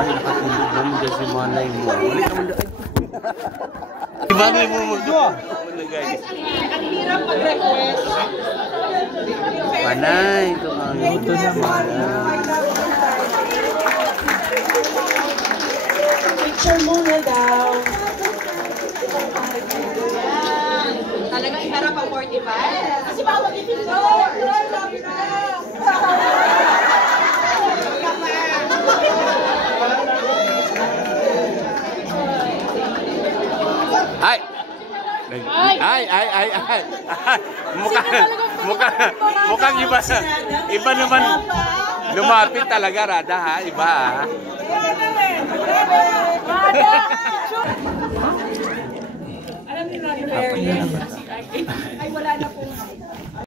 Ay, nakatulog naman dyan si manay mo. Manay mo magdo. Guys. Ang hirap mag-request. Panay, ito ang ito naman. Picture muna daw. Talagang iharap ang 45? Kasi baka mag-i-picture. Ay. Mukhang iba naman. Lumapit talaga, Rada, ha? Iba, ha? Alam niyo na,